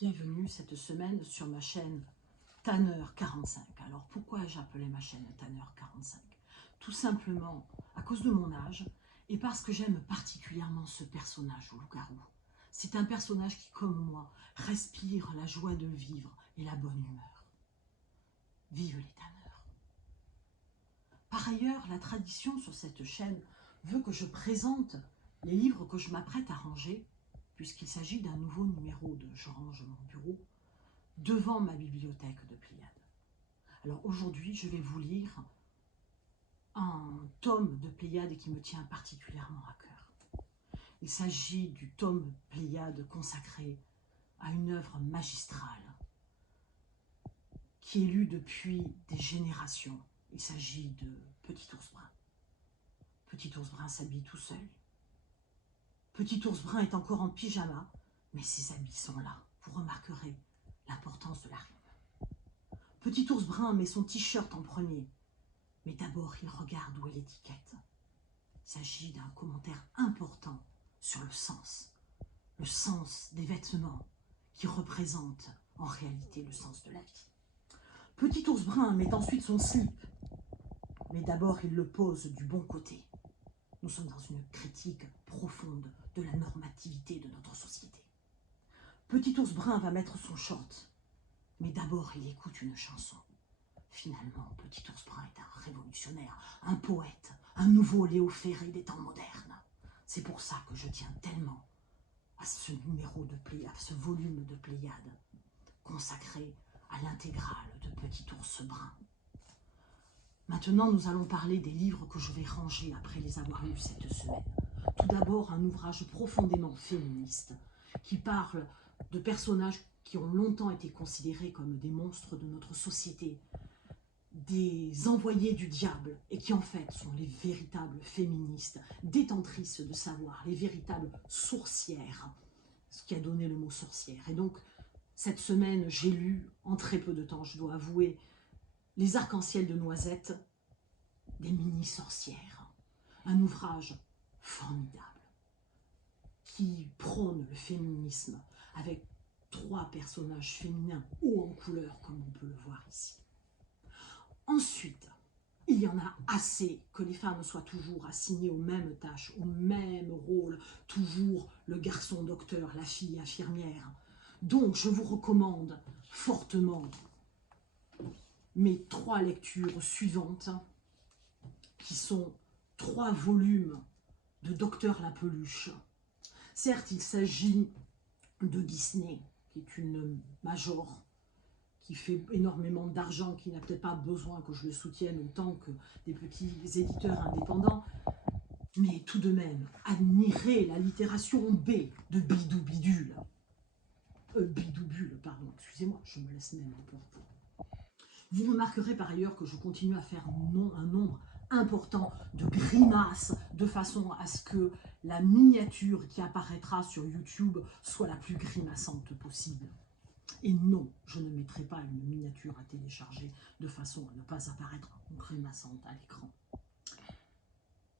Bienvenue cette semaine sur ma chaîne Tanner45. Alors pourquoi j'ai appelé ma chaîne Tanner45? Tout simplement à cause de mon âge et parce que j'aime particulièrement ce personnage au loup-garou. C'est un personnage qui, comme moi, respire la joie de vivre et la bonne humeur. Vive les Tanneurs! Par ailleurs, la tradition sur cette chaîne veut que je présente les livres que je m'apprête à ranger, puisqu'il s'agit d'un nouveau numéro de Je range mon bureau, devant ma bibliothèque de Pléiade. Alors aujourd'hui, je vais vous lire un tome de Pléiade qui me tient particulièrement à cœur. Il s'agit du tome Pléiade consacré à une œuvre magistrale qui est lue depuis des générations. Il s'agit de Petit Ours Brun. Petit Ours Brun s'habille tout seul. Petit Ours Brun est encore en pyjama, mais ses habits sont là. Vous remarquerez l'importance de la rime. Petit Ours Brun met son t-shirt en premier, mais d'abord il regarde où est l'étiquette. Il s'agit d'un commentaire important sur le sens des vêtements qui représentent en réalité le sens de la vie. Petit Ours Brun met ensuite son slip, mais d'abord il le pose du bon côté. Nous sommes dans une critique profonde de la normativité de notre société. Petit Ours Brun va mettre son short, mais d'abord il écoute une chanson. Finalement, Petit Ours Brun est un révolutionnaire, un poète, un nouveau Léo Ferré des temps modernes. C'est pour ça que je tiens tellement à ce numéro de Pléiade, à ce volume de Pléiade, consacré à l'intégrale de Petit Ours Brun. Maintenant, nous allons parler des livres que je vais ranger après les avoir lus cette semaine. Tout d'abord, un ouvrage profondément féministe qui parle de personnages qui ont longtemps été considérés comme des monstres de notre société, des envoyés du diable, et qui en fait sont les véritables féministes, détentrices de savoir, les véritables sourcières, ce qui a donné le mot sorcière. Et donc, cette semaine, j'ai lu, en très peu de temps, je dois avouer, Les arcs-en-ciel de Noisette, des mini-sorcières. Un ouvrage formidable qui prône le féminisme avec 3 personnages féminins hauts en couleur, comme on peut le voir ici. Ensuite, il y en a assez que les femmes soient toujours assignées aux mêmes tâches, au même rôle, toujours le garçon docteur, la fille infirmière. Donc, je vous recommande fortement mes 3 lectures suivantes, qui sont 3 volumes de Docteur la Peluche. Certes, il s'agit de Disney, qui est une major, qui fait énormément d'argent, qui n'a peut-être pas besoin que je le soutienne autant que des petits éditeurs indépendants, mais tout de même, admirez l'allitération B de Bidou Bidule. Bidoubule, pardon, excusez-moi, je me laisse même emporter. Vous remarquerez par ailleurs que je continue à faire un nombre important de grimaces, de façon à ce que la miniature qui apparaîtra sur YouTube soit la plus grimaçante possible. Et non, je ne mettrai pas une miniature à télécharger de façon à ne pas apparaître grimaçante à l'écran.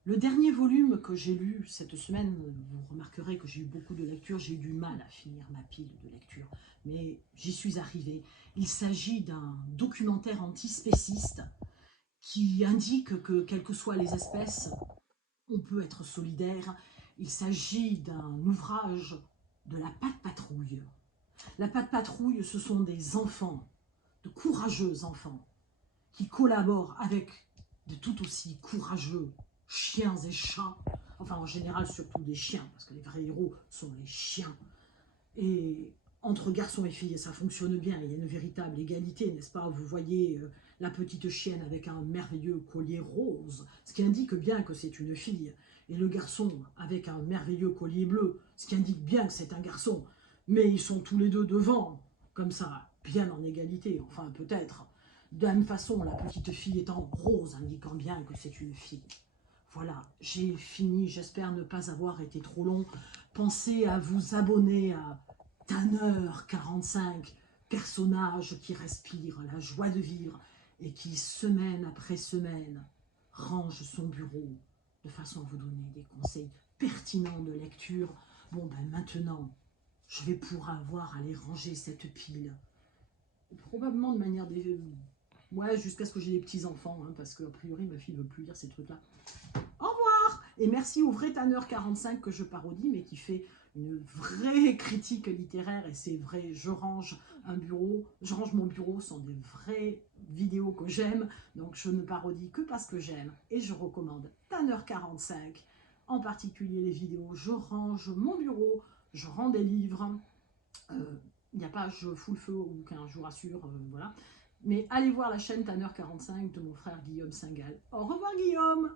Le dernier volume que j'ai lu cette semaine, vous remarquerez que j'ai eu beaucoup de lectures, j'ai eu du mal à finir ma pile de lecture, mais j'y suis arrivée. Il s'agit d'un documentaire antispéciste qui indique que, quelles que soient les espèces, on peut être solidaire. Il s'agit d'un ouvrage de la Patte Patrouille. La Patte Patrouille, ce sont des enfants, de courageux enfants, qui collaborent avec de tout aussi courageux chiens et chats, enfin en général surtout des chiens, parce que les vrais héros sont les chiens. Et entre garçons et filles, ça fonctionne bien, il y a une véritable égalité, n'est-ce pas? Vous voyez la petite chienne avec un merveilleux collier rose, ce qui indique bien que c'est une fille, et le garçon avec un merveilleux collier bleu, ce qui indique bien que c'est un garçon, mais ils sont tous les deux devant, comme ça, bien en égalité, enfin peut-être. De la même façon, la petite fille est en rose, indiquant bien que c'est une fille. Voilà, j'ai fini, j'espère ne pas avoir été trop long. Pensez à vous abonner à Tanner45, personnage qui respire la joie de vivre et qui, semaine après semaine, range son bureau de façon à vous donner des conseils pertinents de lecture. Bon, ben maintenant, je vais pouvoir avoir à aller ranger cette pile. Probablement de manière des... Ouais, jusqu'à ce que j'ai des petits-enfants, hein, parce qu'a priori, ma fille ne veut plus lire ces trucs-là. Au revoir. Et merci au vrai Tanner 45 que je parodie, mais qui fait une vraie critique littéraire. Et c'est vrai, je range mon bureau, ce sont des vraies vidéos que j'aime. Donc je ne parodie que parce que j'aime. Et je recommande Tanner 45, en particulier les vidéos. Je range mon bureau, je rends des livres. Il n'y a pas je fous le feu au bouquin, je vous rassure, voilà. Mais allez voir la chaîne Tanner 45 de mon frère Guillaume Singal. Au revoir Guillaume!